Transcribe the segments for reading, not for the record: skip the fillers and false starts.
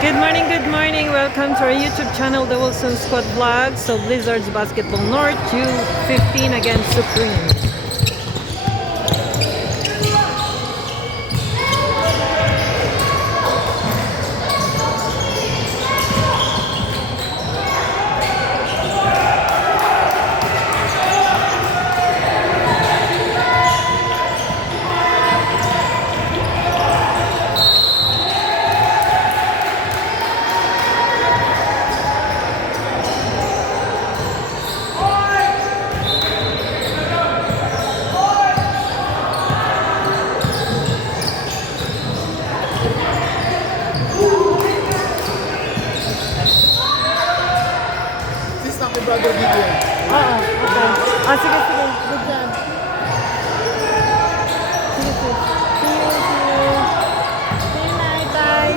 Good morning. Welcome to our YouTube channel, The Wilson Squad Vlog. So Blizzards Basketball North, U15 against Supreme. Brother video. Oo, okay. Sige. Good job. Sige. See you. Good night, bye.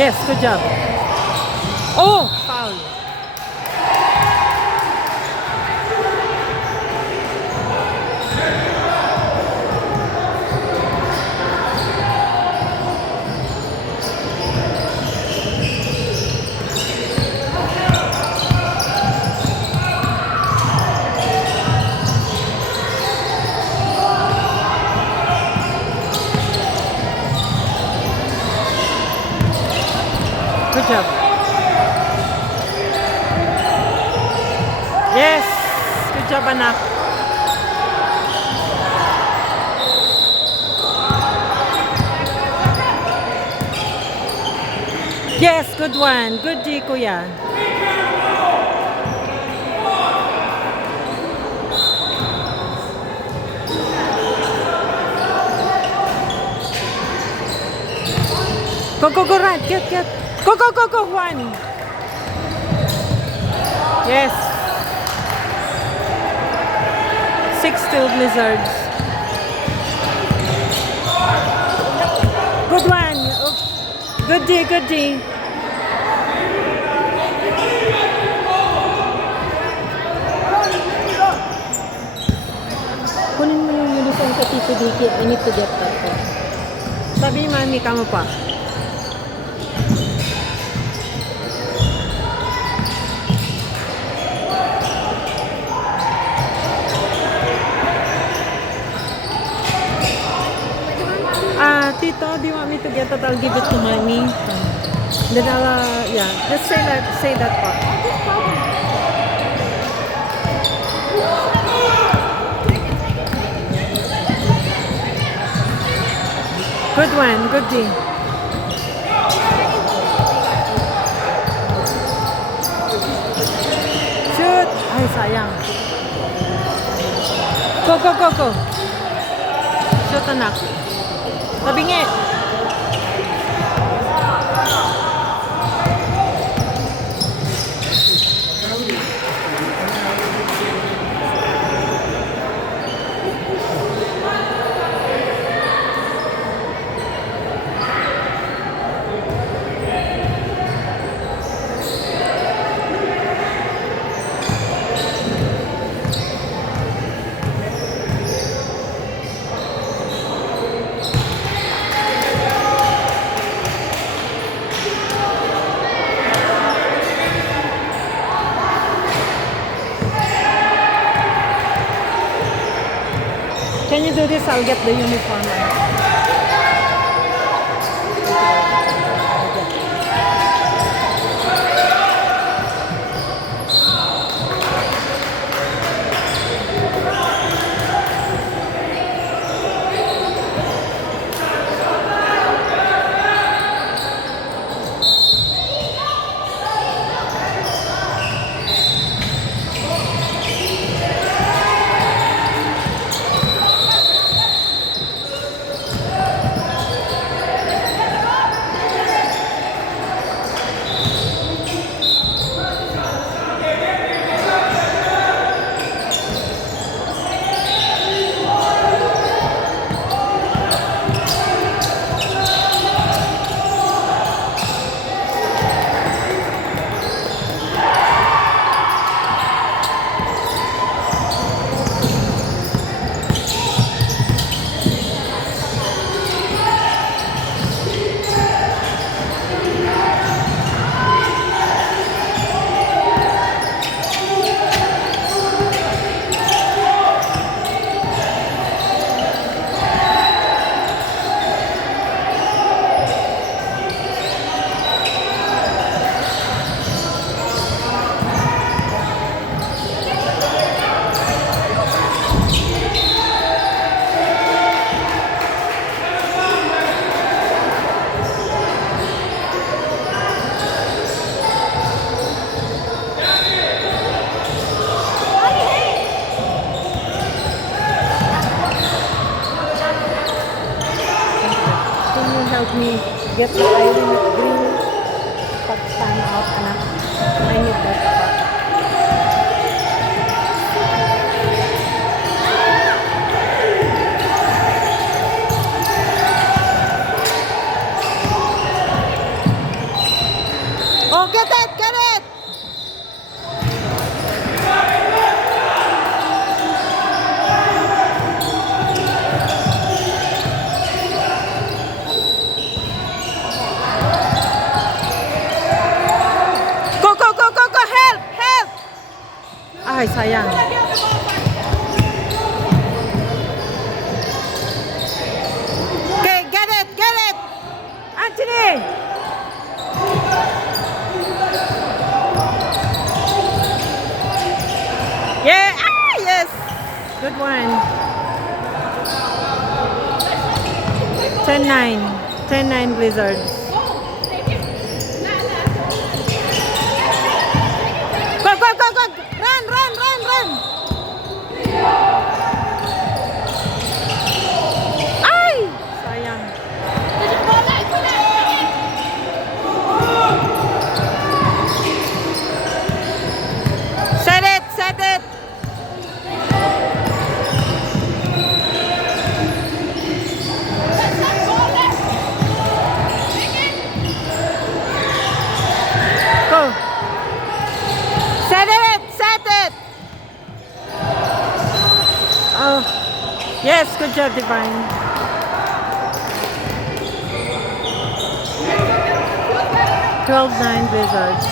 Yes, good job. Oh, foul. Good job. Yes. Good job, anak. Yes, good one. Good D, kuya. Go, right. Get. Go, one. Yes. 6 still Blizzards. Good one. Oh. Good D. Kunin mo yung uniform sa Tito Diki. I need to get that. Sabi ni Mami, kamo pa. Tito, do you want me to get that? I'll give it to Mommy. Then I'll, just say that part. Good one, good D. Shoot! Ay, sayang. Go. Shoot, anak. Tabingi. Can you do this? I'll get the uniform. help me get the island green pag stand out, anak. I need that pa. Oh, get it! Get it! Go, go, go, go, go! Help! Help! Ay, sayang. Okay, get it! Get it! Anthony! Yeah! Ah, yes! Good one. 10-9. 10-9 Blizzards. Go, go, go, go! Run, run, run, run! Ay! Sayang. Set it! Set it! Go! Set it! Set it! Oh, yes, good job, Divine. (12-9) Blizzards.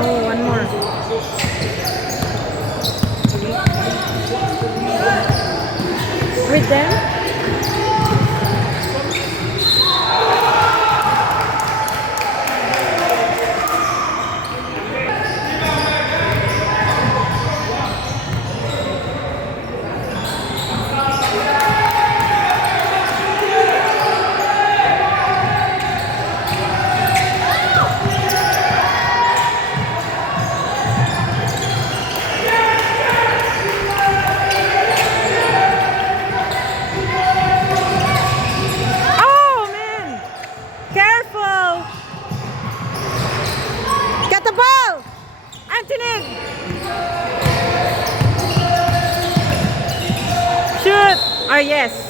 Oh, one more. With them? Oh, man! Careful! Get the ball! Anthony! Shoot! Oh, yes.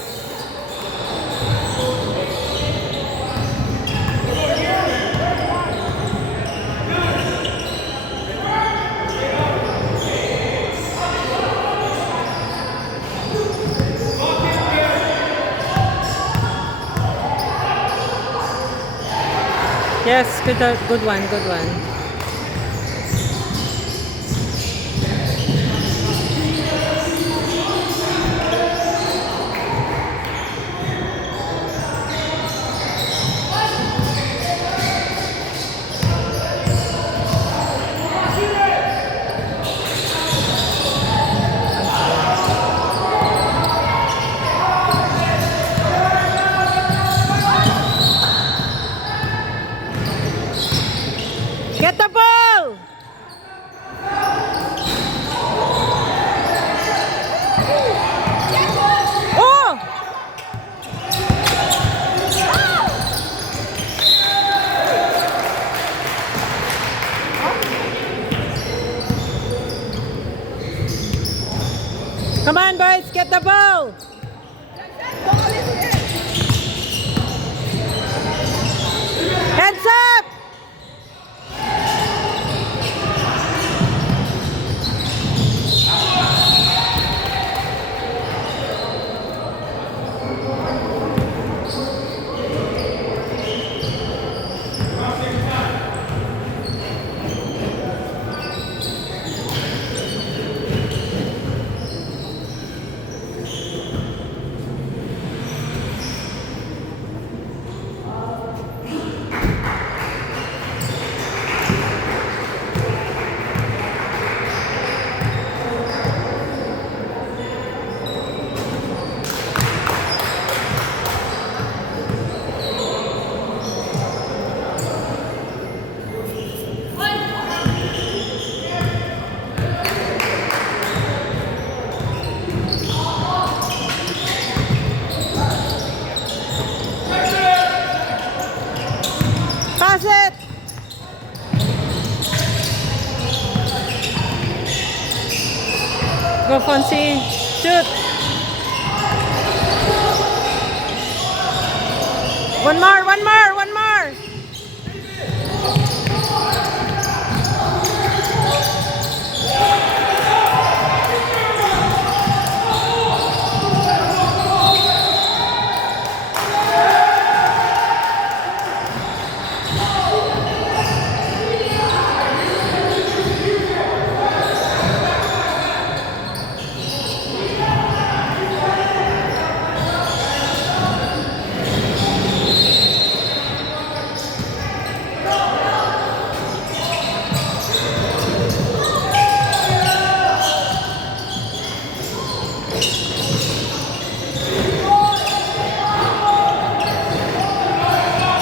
Yes, good one, good one. Get Come on, boys, get the ball. Heads up. Pass it. Go, Fonzie. Shoot. One more, one more, one more.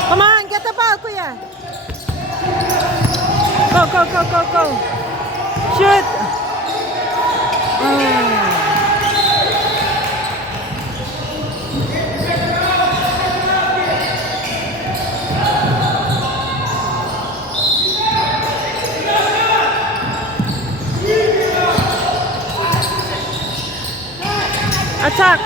Come on, get the ball, kuya. Go, go, go, go, go. Shoot. Attack.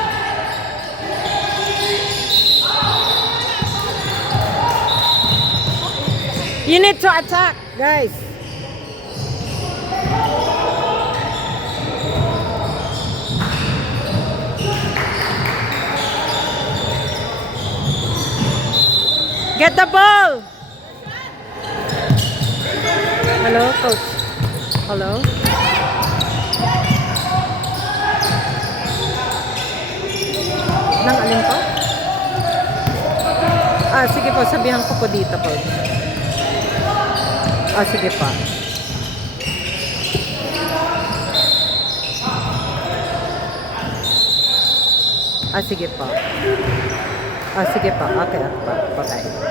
You need to attack, guys. Get the ball. Hello, coach. Hello. Nang alin po? Ah, sige po, sabihan ko po dito, coach. Ah, sige pa. Ah, sige pa. Ah, sige pa. Okay, pa. Bye-bye.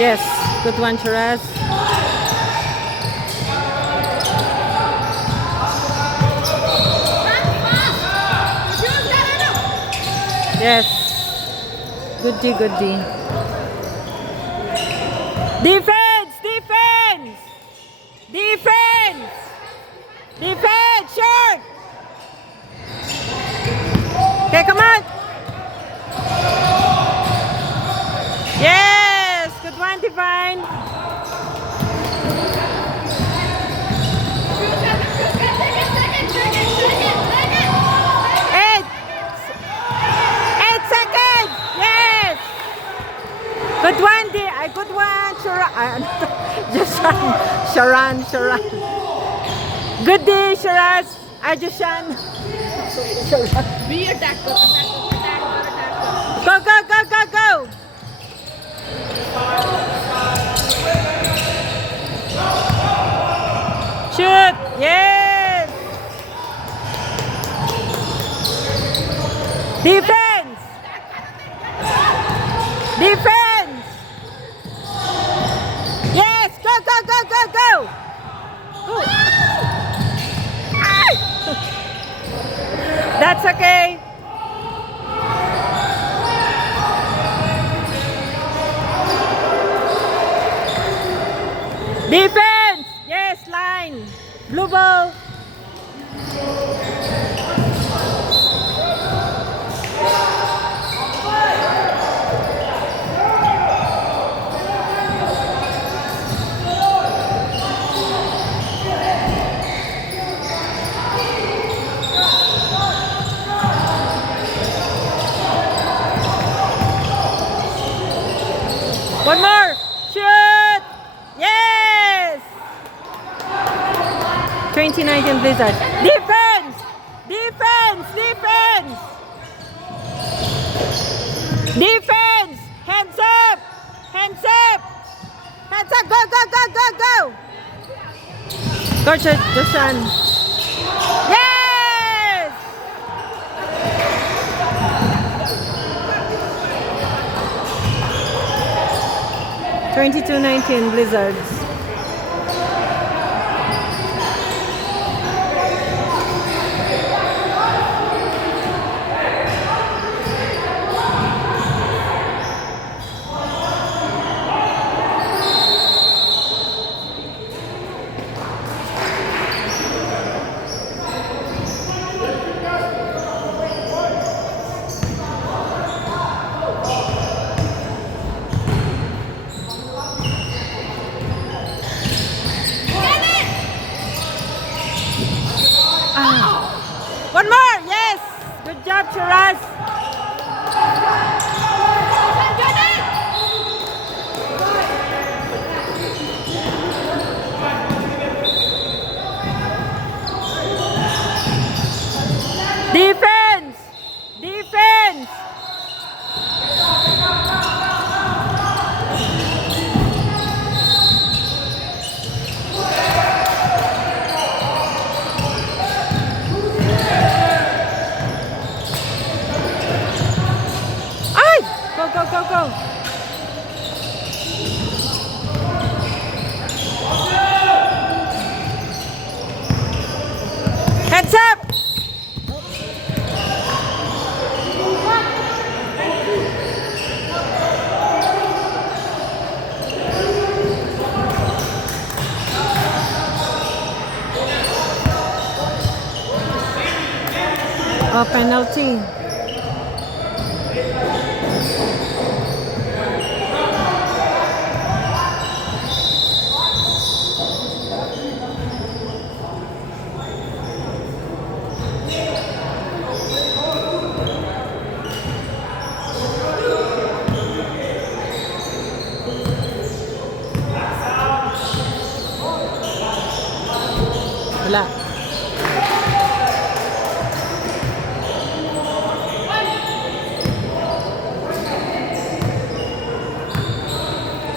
Yes, good one, Shiraz. Yes. Good D, good D. Defense! Defense! Defense! Defense! Short! Okay, come on! Yes! Good one, Divine! Good one, good one, Sharan. Sharan. Good day, Shiraz. Ajushan. Be attacker. Go. Shoot. Yes. Defense. Yes, go. That's okay. Defense! Yes, line. Blue ball. One more. Shoot! Yes! 2019 Blizzard. Defense! Defense! Defense! Defense! Hands up! Hands up! Hands up! Go, go, go, go, go! Coach Dusan. Yes! 22-19 Blizzards. One more, yes! Good job, Shiraz. Defense! Defense! Go, go, go, go. Heads up. Oh, penalty. Wala.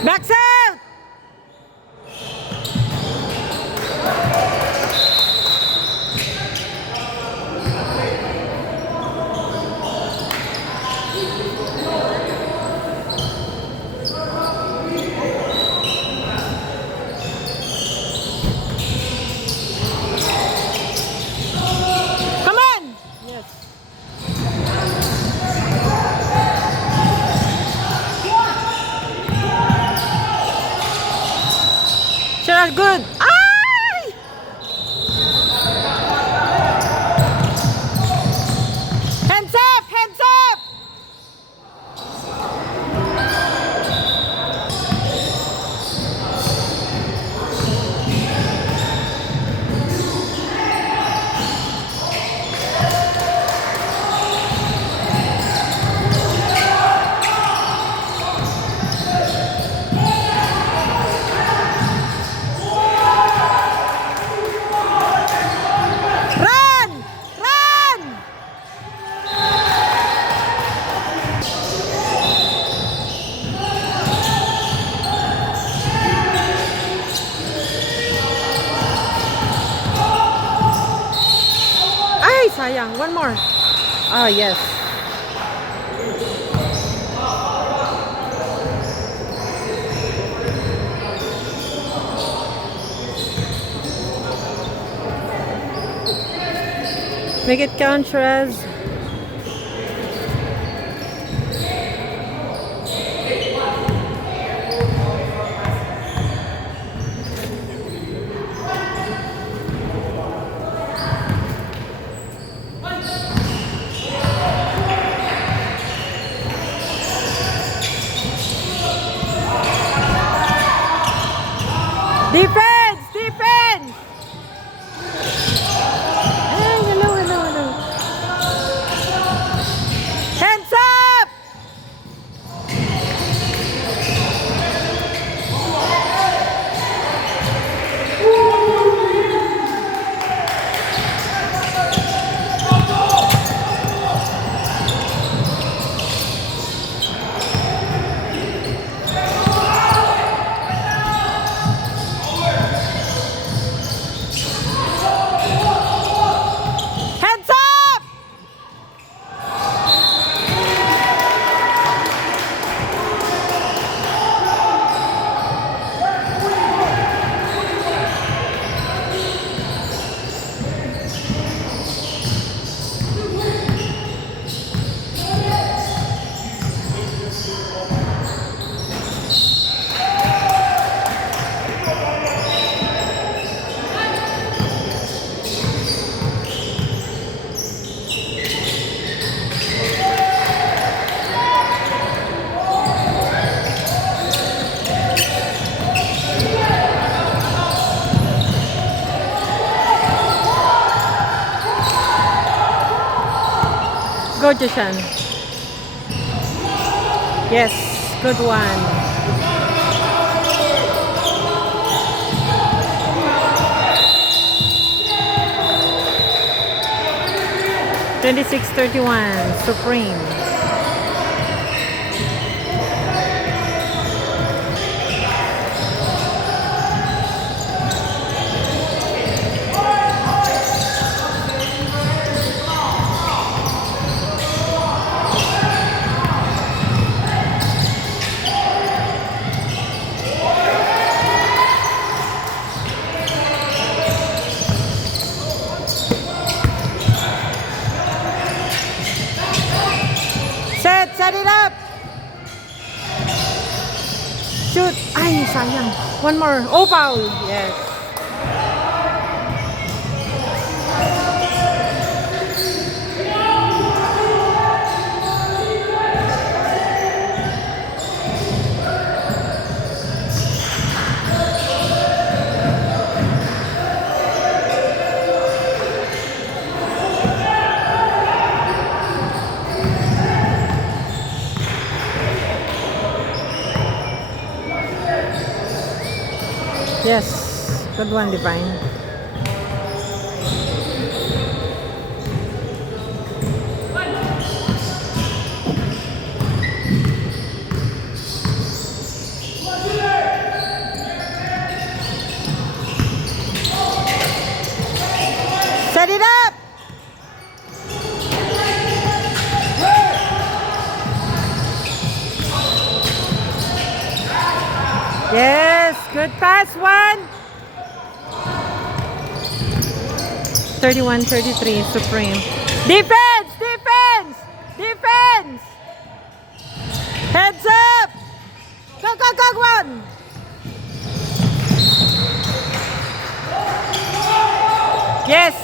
Backs out! Come on! Yes. Sure, good. Ay! Hands up! Hands up! Run! Run! Ay, sayang. One more. Ah, yes. Make it count, Shiraz. Defense! Defense! Ay, hello, hello, hello. Hands up! Hands up! Go, Joshan. Yes, good one. Twenty-six, 31, Supreme. Set it up. Shoot. Ay, sayang. One more. Oh, foul. Yes. Yes. Good one, Divine. Set it up. Yes, good pass, one. 31-33, Supreme. Defense! Defense! Defense! Heads up! Go, go, go, one! Yes!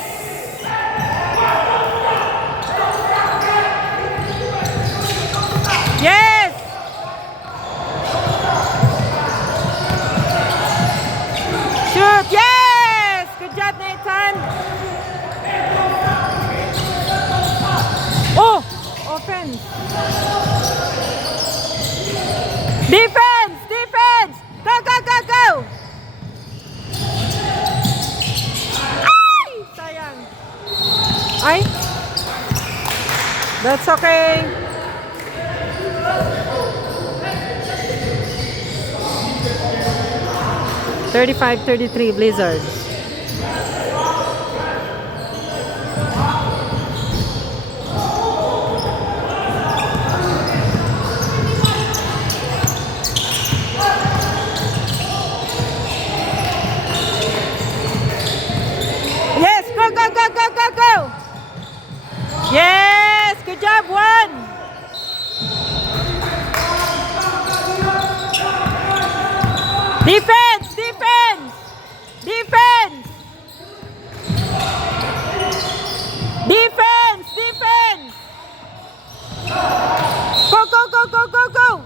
Yes! Shoot! Yes! Good job, Nathan! Oh! Offense! Defense! Defense! Go, go, go, go! Ay! Sayang! Ay! That's okay! (35-33) Blizzard. Yes, go, go, go, go, go, go! Yes, good job, one! Defense! Defense! Defense! Defense! Defense! Go, go, go, go, go, go!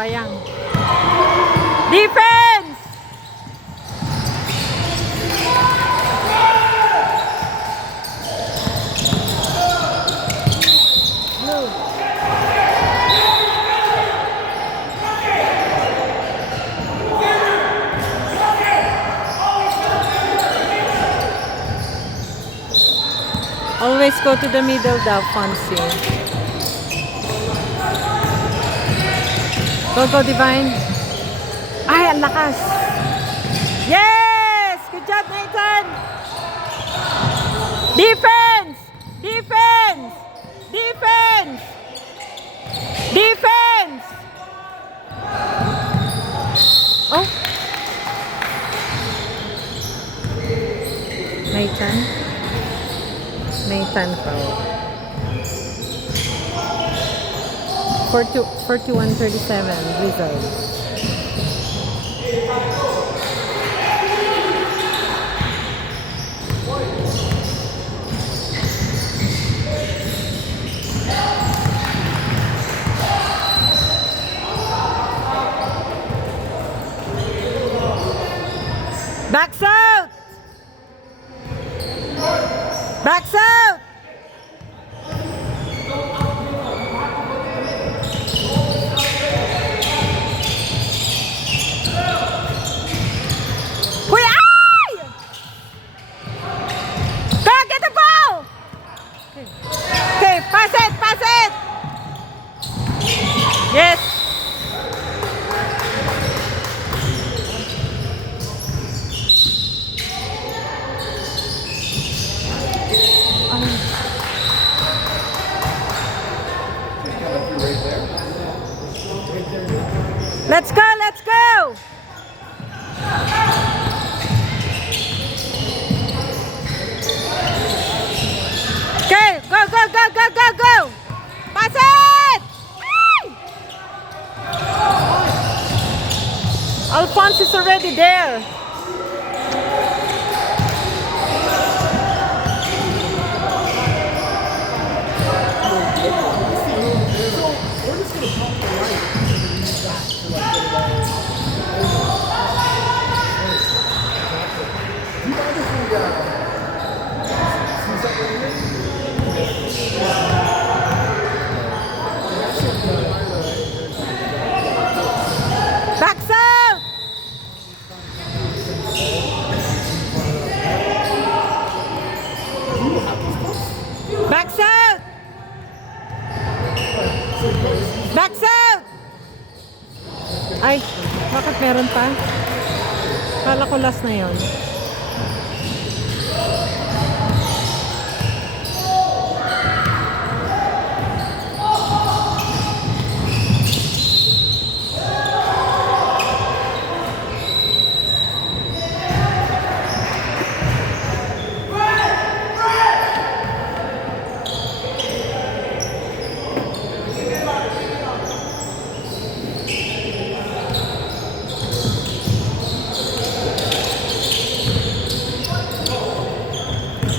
sayang. Defense! Always go to the middle daw, Fancy. Go, Divine. Ay, ang lakas. Yes! Good job, Nathan! Defense! Defense! Defense! Defense! Oh! Nathan? Nathan foul. 41-37, Wizards. Backs out! Backs out! Kuya! Ay! Go, get the ball! Okay, pass it, pass it! Yes! Let's go, let's go! Okay, go, go, go, go, go, go! Pass it! Ay! Alphonse is already there. Backs out! Backs out! Backs out! Ay, bakit meron pa? Kala ko last na yon.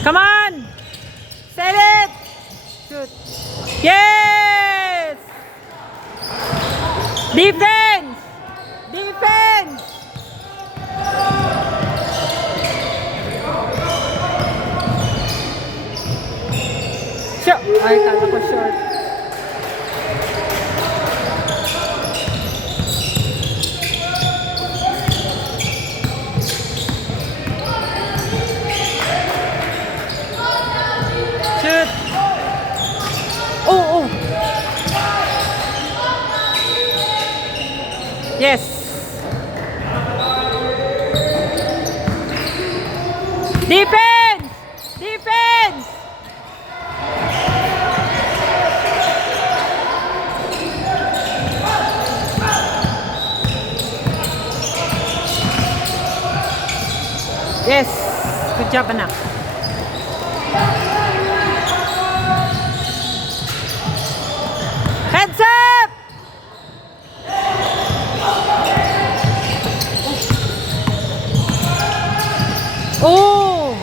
Come on! Set it! Shoot! Yes! Defense! Defense! Shot! Ay, kala ko short. Shoot! Oh, oh! Yes! Defense! Defense! Yes! Good job, anak. Heads up! Oh!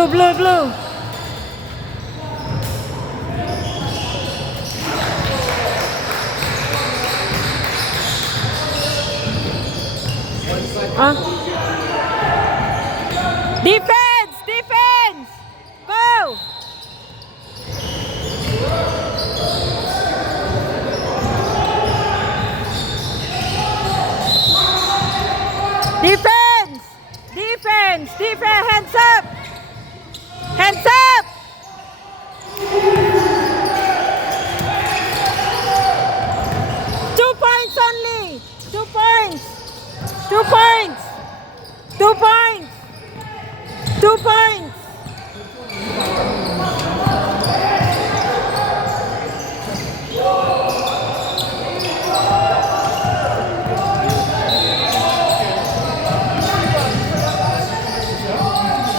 Blue, blue, blue. Defense! Defense! Go! Defense! Defense! Defense! Hands up! Hands up! Two points only! 2 points! 2 points! 2 points! 2 points!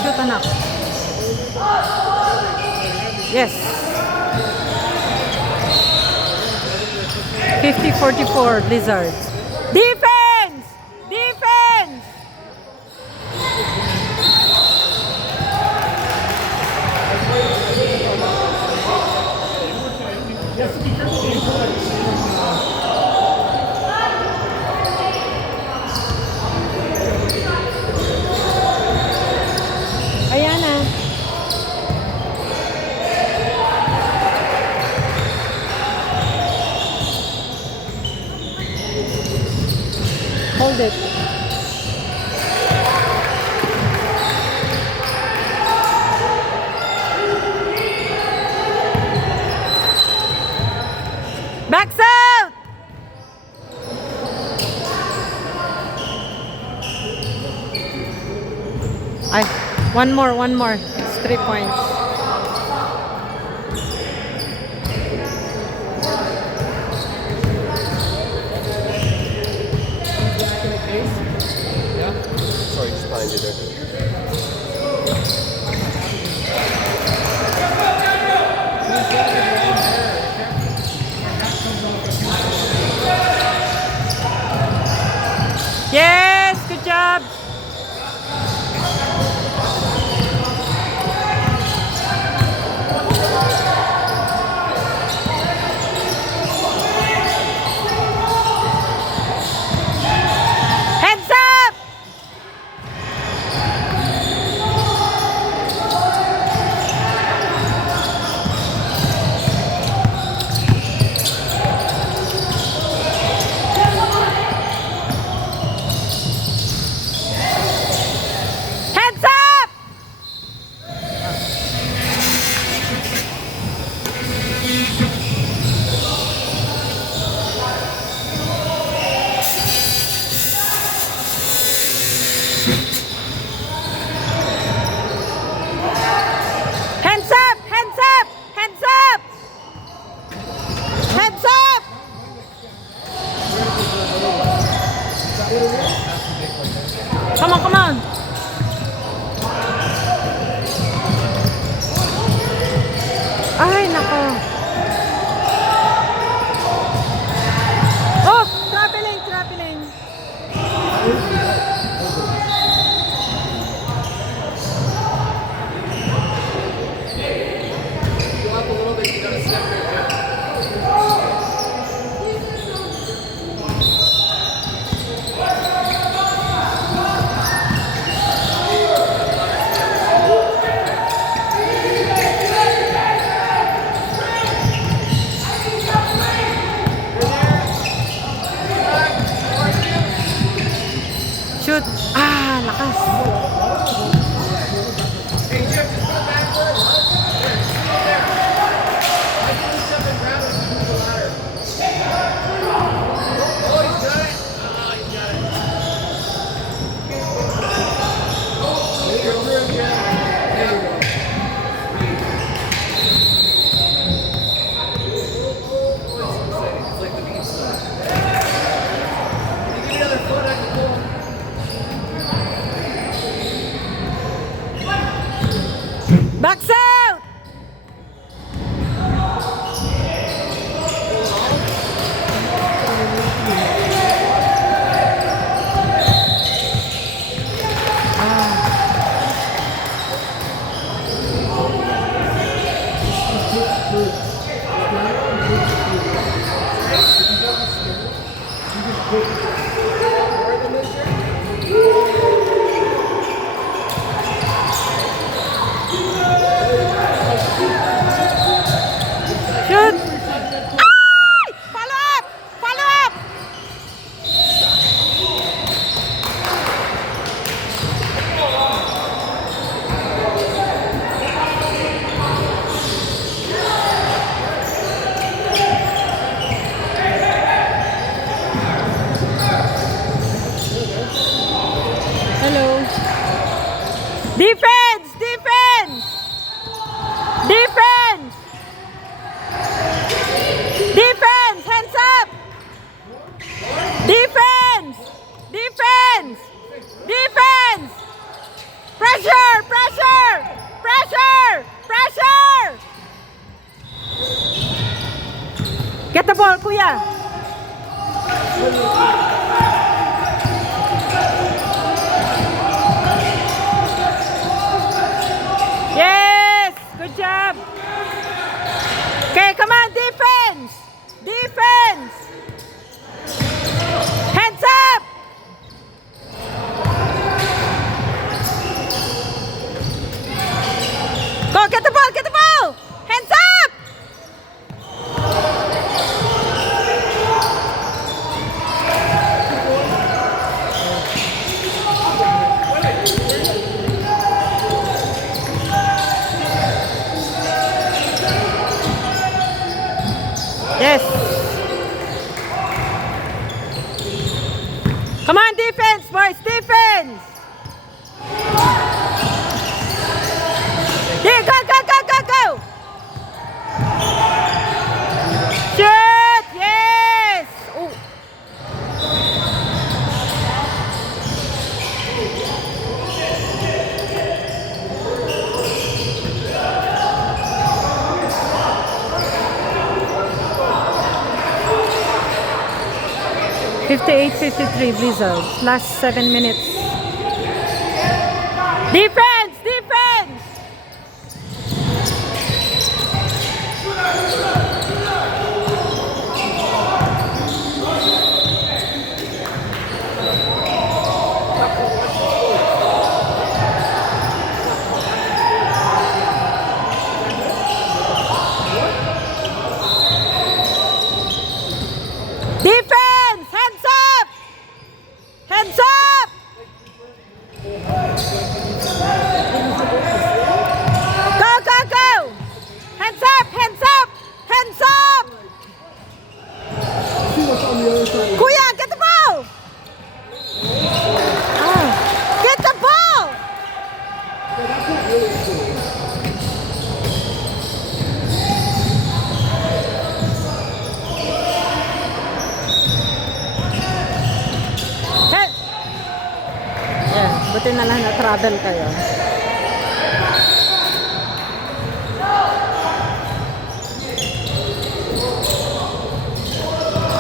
Shoot, anak. Yes. 50-44 Blizzards. Defense! Defense! Ayan na. Hold it. Backs out! Ay, one more, one more. It's 3 points. Sorry, just behind you there. Yes, good job. Heads up! Heads up! Hands up! Hands up! Hands up! Hands up! Come on, come on. Ay, nako. Oh, traveling, traveling. Go up a little bit, you gotta step right there. Shoot! Ay! Follow up! Follow up! Hello. Defense! Defense! Defense! Defense! Hands up! Defense! Defense! Defense! Pressure! Pressure! Pressure! Pressure! Get the ball, kuya! Yes! Good job! Okay, come on, defense! Defense! Hands up! Go, get the ball, get the ball! Hands up! Yes. Come on, defense, boys, defense. Yeah, go, go, go, go, go. Shoot, yes. Oh. $58-53 Blizzards. Last 7 minutes. Defense! Defense! Defense! Hands up! Hands up! Go, go, go! Hands up! Hands up! Hands up! Kuya, get the ball! Oh. Get the ball! Hey! Yeah, buti na lang na-travel kayo.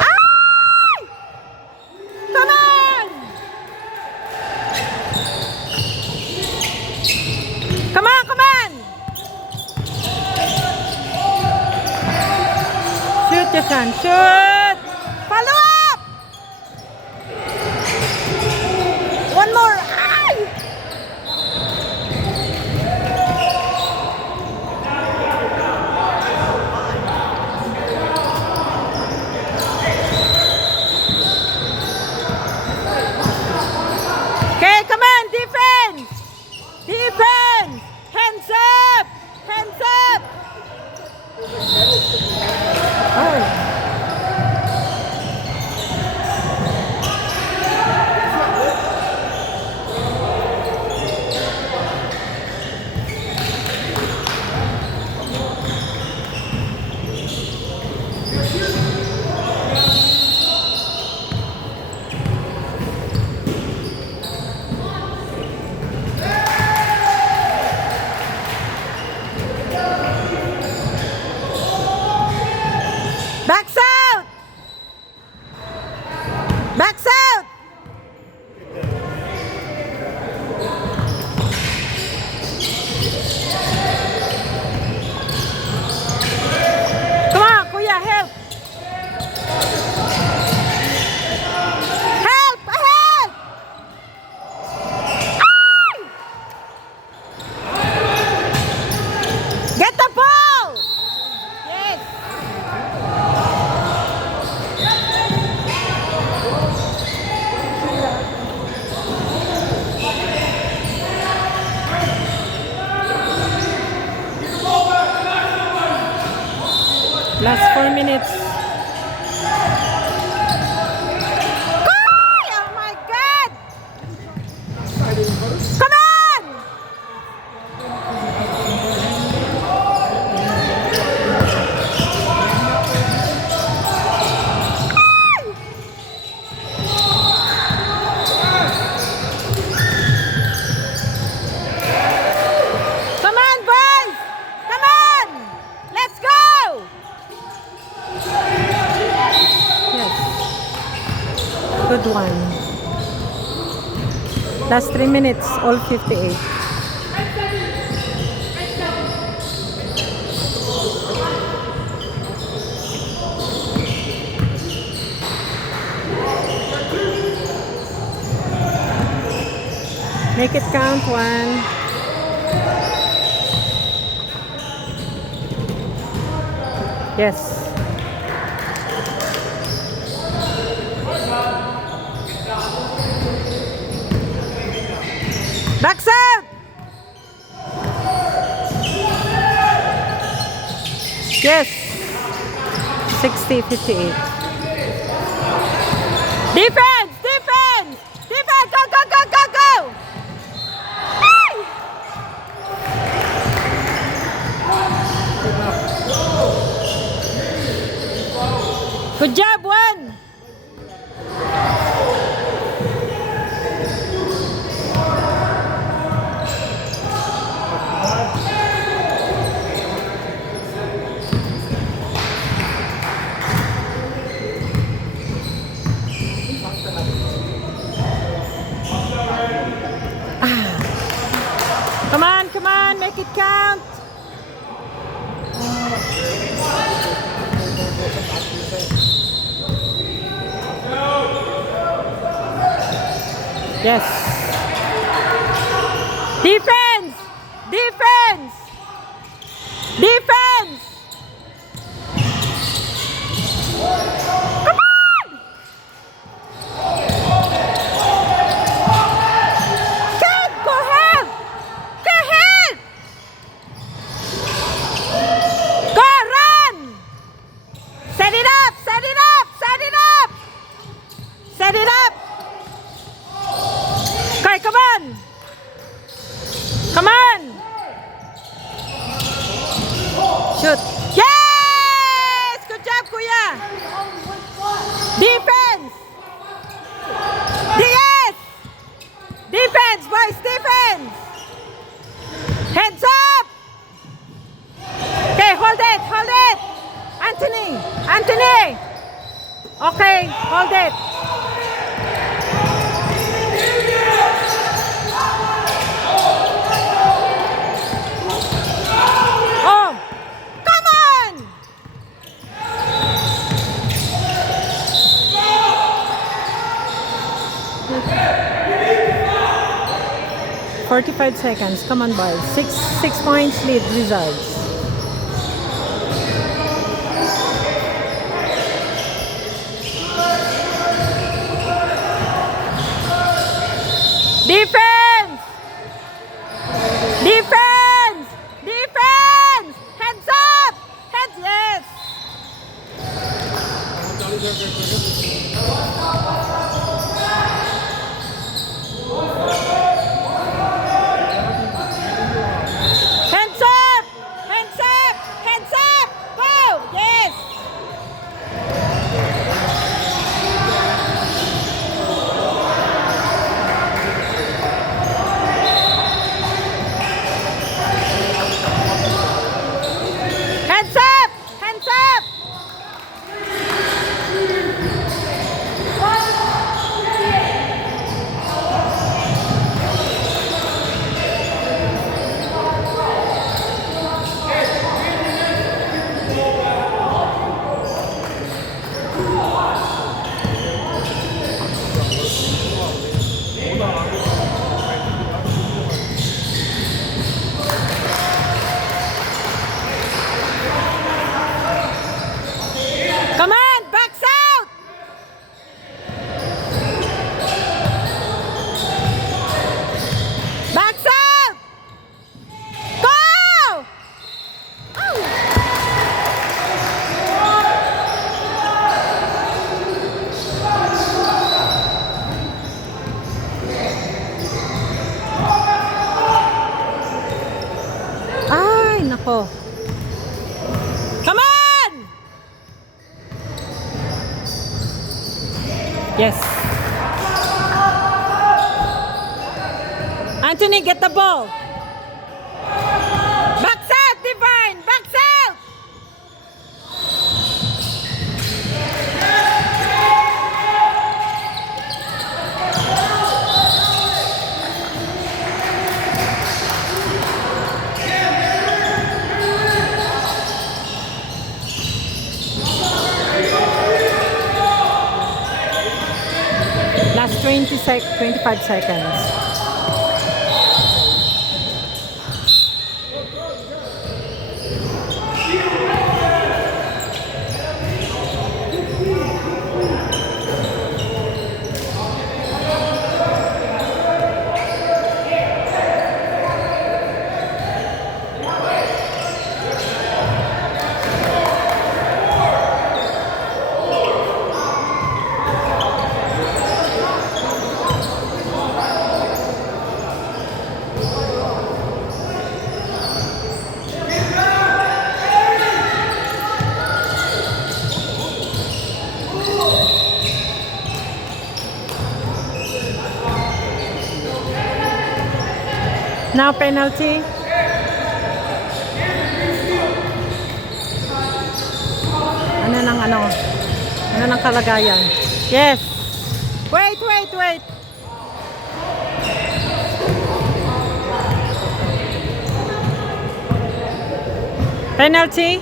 Ay! Come on! Come on, come on! Shoot, Jason, shoot! Follow up! One more! Ay! Okay, come on, defense! Defense! Hands up! Hands up! Oh. Backs out! Backs out! Come on, kuya, help! minutes. Oh my God! Come on! Come on, boys! Come on! Let's go! Yes. Good one. Last 3 minutes, all 58. Make it count. 1. Yes. Backs out. Yes. 60, 58. Defense! Defense! Defense! Go, go, go, go, go! Ay! Good job, 1. Come on, make it count. Yes. Defense! Defense! Defense! Come on! Kid, go ahead! Go ahead! Go, run! Set it up! Set it up! Set it up! Set it up! Okay, come on! Come on! Shoot! Yes! Good job, Kuya! Defense! Yes! Defense, boys! Defense! Heads up! Okay, hold it! Hold it! Anthony! Anthony! Okay, hold it! Oh! Come on! 45 seconds. Come on, boys. Six points lead results. Defense! Defense! Defense! Heads up! Heads, yes! Hands up! ako. Come on! Yes. Anthony, get the ball. Back out, Divine! Back out! Last 25 seconds. Now penalty. Ano ng kalagayan? Yes. Wait. Penalty.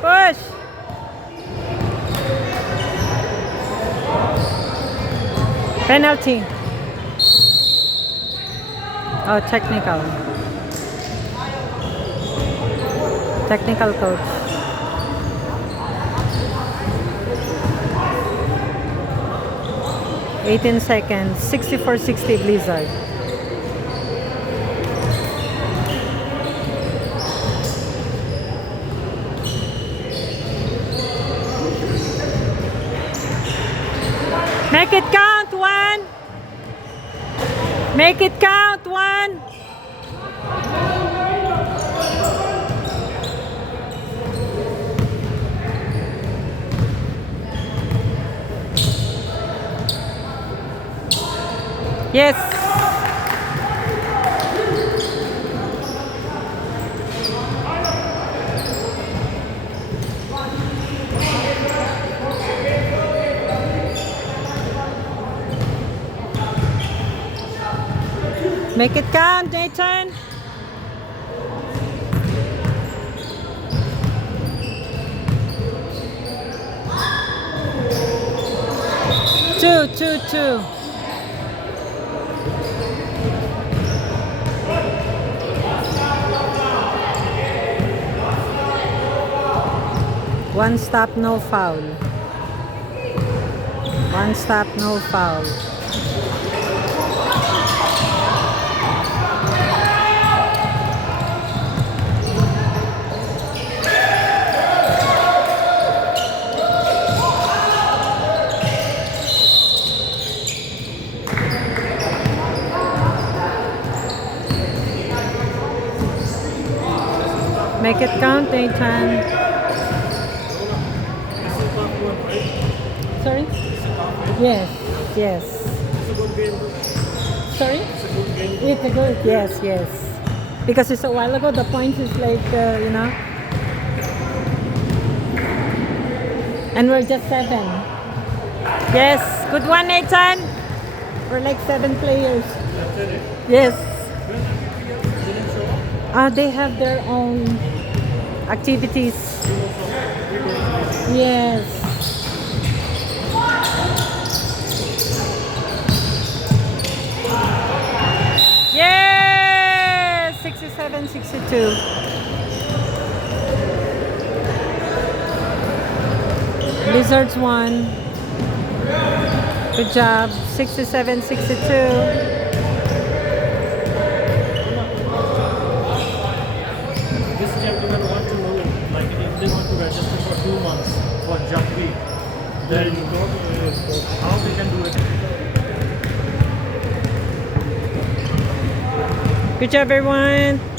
Push. Penalty. Oh, technical. Technical coach. $18 seconds. 64-60 Blizzard. Make it count, one. Make it count, one. Yes. Make it count, Nathan. Two. One stop, no foul. One stop, no foul. Make it count, Nathan. Sorry? Yes. It's a good game. Sorry? It's a good game. It's a good, yes. Because it's a while ago, the point is like, and we're just 7. Yes, good one, Nathan. We're like 7 players. Yes. They have their own activities. Yes. Yes! 67-62. Lizards won. Good job. 67, 62. This gentleman want to know, like if they want to register for 2 months for jump week, then how they can do it? Good job, everyone.